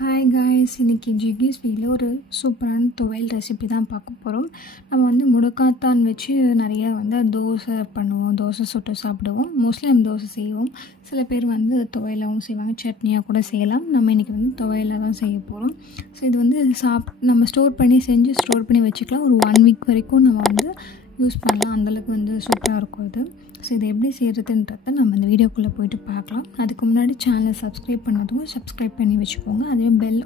Hi guys, இன்றைக்கி ஜிகிஸ் வீட்டில் ஒரு சூப்பரான துவையல் ரெசிபி தான் பார்க்க போகிறோம். நம்ம முடக்காத்தான் வச்சு நிறையா தோசை பண்ணுவோம், தோசை சுட்டு சாப்பிடுவோம். மோஸ்ட்லி நம்ம தோசை செய்வோம். சில பேர் துவையலாகவும் செய்வாங்க, சட்னியாக கூட செய்யலாம். நம்ம இன்றைக்கி துவையலாக தான் செய்ய போகிறோம். ஸோ இது நம்ம ஸ்டோர் பண்ணி வச்சுக்கலாம். ஒரு 1 வீக் வரைக்கும் நம்ம யூஸ் பண்ணலாம். அந்தளவுக்கு சூப்பராக இருக்கும் அது. ஸோ இதை எப்படி செய்கிறதுன்றத நம்ம இந்த வீடியோக்குள்ளே போய்ட்டு பார்க்கலாம். அதுக்கு முன்னாடி சேனலை சப்ஸ்கிரைப் சப்ஸ்கிரைப் பண்ணி வச்சுக்கோங்க. அதே பெல்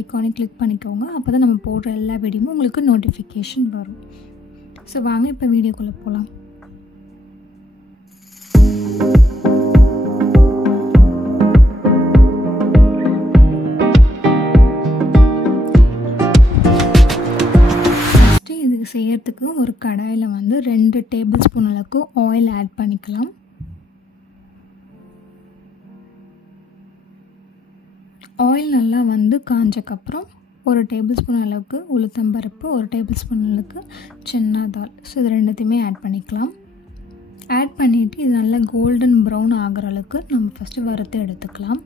ஐக்கானை கிளிக் பண்ணிக்கோங்க. அப்போ தான் நம்ம போடுற எல்லா வீடியோவும் உங்களுக்கு நோட்டிஃபிகேஷன் வரும். ஸோ வாங்க இப்போ வீடியோக்குள்ளே போகலாம். இதுக்கு செய்யறதுக்கு ஒரு கடாயில் 2 டேபிள் ஸ்பூன் அளவுக்கு ஆயில் ஆட் பண்ணிக்கலாம். ஆயில் நல்லா காஞ்சக்கப்புறம் 1 டேபிள் ஸ்பூன் அளவுக்கு உளுத்தம்பருப்பு, 1 டேபிள் ஸ்பூன் அளவுக்கு சன்னா தால், ஸோ இது ரெண்டுத்தையுமே ஆட் பண்ணிக்கலாம். ஆட் பண்ணிவிட்டு இது நல்லா கோல்டன் ப்ரௌன் ஆகிற அளவுக்கு நம்ம ஃபஸ்ட்டு வறுத்து எடுத்துக்கலாம்.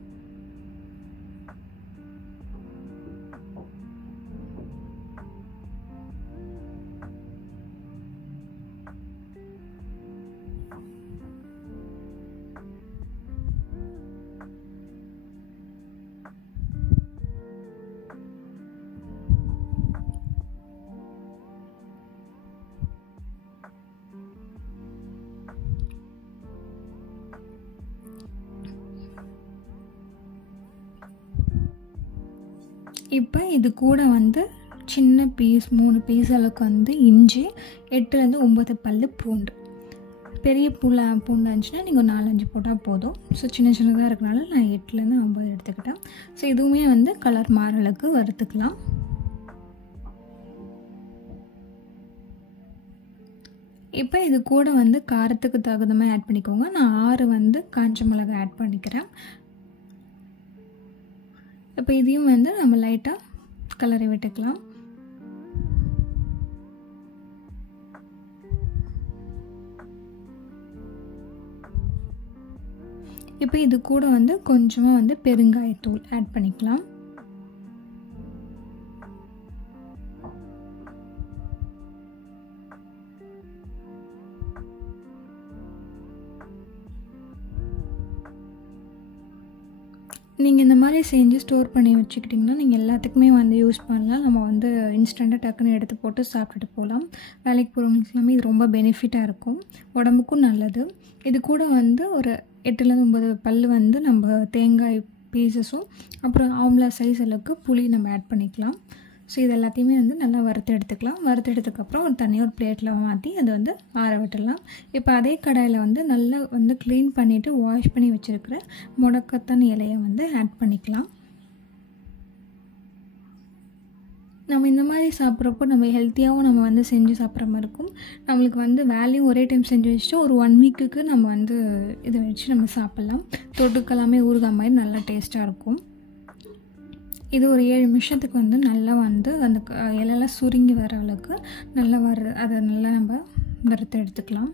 இப்போ இது கூட சின்ன பீஸ் 3 பீஸ் அளவுக்கு இஞ்சி, 8லேருந்து 9 பல் பூண்டு. பெரிய பூண்டு இருந்துச்சுன்னா நீங்கள் 4-5 போட்டால் போதும். ஸோ சின்னதாக இருக்கனால நான் 8லேருந்து 9 எடுத்துக்கிட்டேன். ஸோ இதுவுமே கலர் மாற அளவுக்கு வறுத்துக்கலாம். இப்போ இது கூட காரத்துக்கு தகுந்த மாதிரி ஆட் பண்ணிக்கோங்க. நான் 6 காஞ்ச மிளகாய் ஆட் பண்ணிக்கிறேன். இப்போ இதையும் நம்ம லைட்டாக கலரை விட்டுக்கலாம். இப்போ இது கூட கொஞ்சமாக பெருங்காயத்தூள் ஆட் பண்ணிக்கலாம். நீங்கள் இந்த மாதிரி செஞ்சு ஸ்டோர் பண்ணி வச்சுக்கிட்டிங்கன்னா நீங்கள் எல்லாத்துக்குமே யூஸ் பண்ணலாம். நம்ம இன்ஸ்டண்ட்டாக டக்குன்னு எடுத்து போட்டு சாப்பிட்டுட்டு போகலாம். வேலைக்கு போகிறவங்களுக்கு எல்லாமே இது ரொம்ப பெனிஃபிட்டாக இருக்கும், உடம்புக்கும் நல்லது. இது கூட ஒரு 8லேருந்து 9 பல் நம்ம தேங்காய் பீசஸும் அப்புறம் ஆம்லா சைஸ் அளவுக்கு புளி நம்ம ஆட் பண்ணிக்கலாம். ஸோ இது எல்லாத்தையுமே நல்லா வறுத்து எடுத்துக்கலாம். வறுத்து எடுத்ததுக்கப்புறம் ஒரு பிளேட்டில் மாற்றி அதை ஆற விட்டுடலாம். இப்போ அதே கடாயில் நல்லா க்ளீன் பண்ணிவிட்டு வாஷ் பண்ணி வச்சுருக்கிற முடக்கத்தான் இலையை ஆட் பண்ணிக்கலாம். நம்ம இந்த மாதிரி சாப்பிட்றப்போ நம்ம ஹெல்த்தியாகவும் நம்ம செஞ்சு சாப்பிட்ற மாதிரி இருக்கும். நம்மளுக்கு வேலையும் ஒரே டைம் செஞ்சு வச்சுட்டு ஒரு 1 வீக்குக்கு நம்ம இதை வச்சு நம்ம சாப்பிட்லாம். தொட்டுக்கெல்லாமே ஊறுகாய் மாதிரி நல்லா டேஸ்ட்டாக இருக்கும். இது ஒரு 7 நிமிஷத்துக்கு நல்லா அந்த இலையெல்லாம் சுருங்கி வர அளவுக்கு நல்லா அதை நல்லா நம்ம வறுத்து எடுத்துக்கலாம்.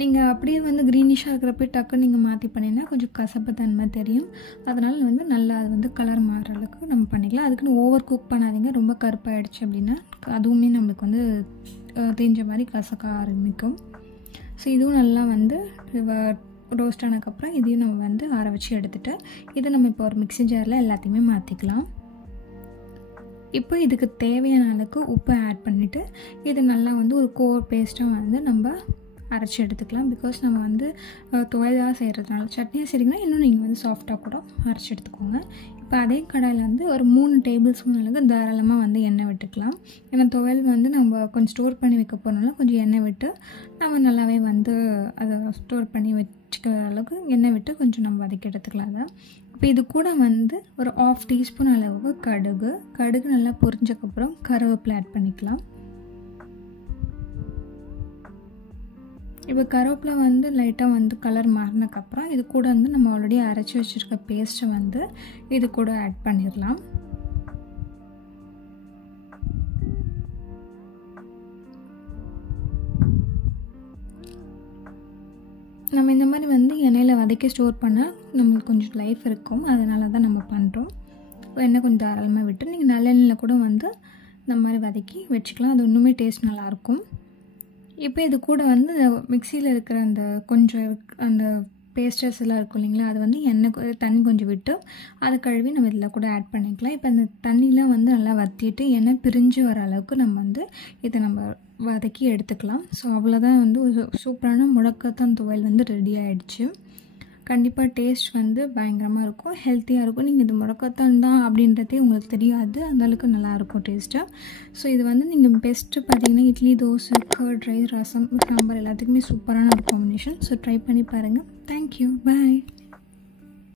நீங்கள் அப்படியே க்ரீனிஷாக இருக்கிறப்ப டக்குன்னு நீங்கள் மாற்றி பண்ணிங்கன்னா கொஞ்சம் கசப்பு தன்மை தெரியும். அதனால் நல்லா அது கலர் மாறுற அளவுக்கு நம்ம பண்ணிக்கலாம். அதுக்குன்னு ஓவர் குக் பண்ணாதீங்க. ரொம்ப கருப்பாயிடுச்சு அப்படின்னா அதுவுமே நம்மளுக்கு தெரிஞ்ச மாதிரி கசக்க ஆரம்பிக்கும். ஸோ இதுவும் நல்லா ரோஸ்ட் ஆனதுக்கப்புறம் இதையும் நம்ம ஆற வச்சு எடுத்துகிட்டு இதை நம்ம இப்போ ஒரு மிக்ஸி ஜாரில் எல்லாத்தையுமே மாற்றிக்கலாம். இப்போ இதுக்கு தேவையான அளவுக்கு உப்பு ஆட் பண்ணிவிட்டு இது நல்லா ஒரு கோர் பேஸ்ட்டாக நம்ம அரைச்சி எடுத்துக்கலாம். பிகாஸ் நம்ம துவையலாக செய்கிறதுனால சட்னியாக செய்கிறீங்கன்னா இன்னும் நீங்கள் சாஃப்டாக கூட அரைச்சி எடுத்துக்கோங்க. இப்போ அதே கடாயில் ஒரு 3 டேபிள் ஸ்பூன் அளவுக்கு தாராளமாக எண்ணெய் விட்டுக்கலாம். ஏன்னா துவையல் நம்ம கொஞ்சம் ஸ்டோர் பண்ணி வைக்க போகிறனால கொஞ்சம் எண்ணெய் விட்டு நம்ம நல்லாவே அதை ஸ்டோர் பண்ணி வச்சுக்கிற அளவுக்கு எண்ணெய் விட்டு கொஞ்சம் நம்ம வதக்கி எடுத்துக்கலாம். அதை இப்போ இது கூட ஒரு 1/2 டீஸ்பூன் அளவுக்கு கடுகு நல்லா பொரிஞ்சக்கப்புறம் கருவேப்பிலை ஆட் பண்ணிக்கலாம். இப்போ கருவேப்பிலை லைட்டாக கலர் மாறினதுக்கப்புறம் இது கூட நம்ம ஆல்ரெடி அரைச்சி வச்சுருக்க பேஸ்ட்டை இது கூட ஆட் பண்ணிடலாம். நம்ம இந்த மாதிரி எண்ணெயில் வதக்கி ஸ்டோர் பண்ணால் நம்மளுக்கு கொஞ்சம் லைஃப் இருக்கும், அதனால தான் நம்ம பண்ணுறோம். எண்ணெய் கொஞ்சம் தாராளமாக விட்டு நீங்கள் நல்லெண்ணெயில் கூட வந்து இந்த மாதிரி வதக்கி வச்சுக்கலாம், அது இன்னுமே டேஸ்ட் நல்லாயிருக்கும். இப்போ இது கூட வந்து மிக்சியில் இருக்கிற அந்த கொஞ்சம் அந்த பேஸ்டர்ஸ் எல்லாம் இருக்கும் இல்லைங்களா, அது வந்து தண்ணி கொஞ்சம் விட்டு அதை கழுவி நம்ம இதில் கூட ஆட் பண்ணிக்கலாம். இப்போ அந்த தண்ணிலாம் வந்து நல்லா வற்றிட்டு எண்ணெய் பிரிஞ்சு வர அளவுக்கு நம்ம வந்து இதை நம்ம வதக்கி எடுத்துக்கலாம். ஸோ அவ்வளோதான் வந்து ஒரு சூப்பரான முடக்கத்தான் துவையல் வந்து ரெடி ஆகிடுச்சு. கண்டிப்பாக டேஸ்ட் வந்து பயங்கரமாக இருக்கும், ஹெல்த்தியாக இருக்கும். நீங்கள் இது முடக்கத்தான் தான் அப்படின்றதே உங்களுக்கு தெரியாது, அந்தளவுக்கு நல்லாயிருக்கும் டேஸ்ட்டாக. ஸோ இது வந்து நீங்கள் பெஸ்ட்டு பார்த்தீங்கன்னா இட்லி, தோசை, கர்ட் ரைஸ், ரசம், சாம்பார் எல்லாத்துக்குமே சூப்பரான ஒரு காம்பினேஷன். ஸோ ட்ரை பண்ணி பாருங்கள். தேங்க்யூ, பாய்.